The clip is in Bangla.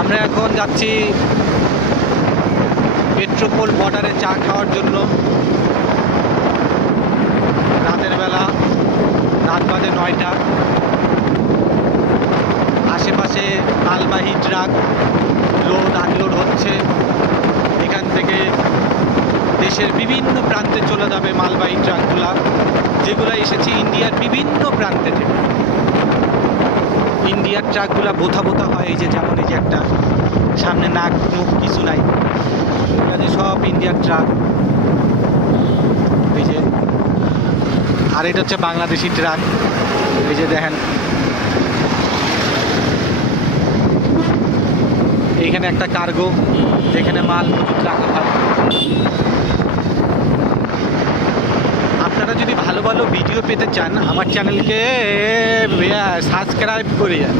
আমরা এখন যাচ্ছি পেট্রোপোল বর্ডারে চা খাওয়ার জন্য। রাতের বেলা, রাত বাজে 9টা। আশেপাশে মালবাহী ট্রাক লোড আনলোড হচ্ছে। এখান থেকে দেশের বিভিন্ন প্রান্তে চলে যাবে মালবাহী ট্রাকগুলা, যেগুলো এসেছে ইন্ডিয়ার বিভিন্ন প্রান্তে থেকে। ইন্ডিয়ার ট্রাকগুলা বোথা বোথা হয়, এই যে যেমন এই যে একটা সামনে নাক মুখ কিছু নাই, এটা যে সব ইন্ডিয়ার ট্রাক। এই যে আর এটা হচ্ছে বাংলাদেশি ট্রাক। এই যে দেখেন এইখানে একটা কার্গো, যেখানে মাল মজুত রাখা হয়। আপনারা যদি ভালো ভালো ভিডিও পেতে চান আমার চ্যানেলকে সাবস্ক্রাইব করে যান।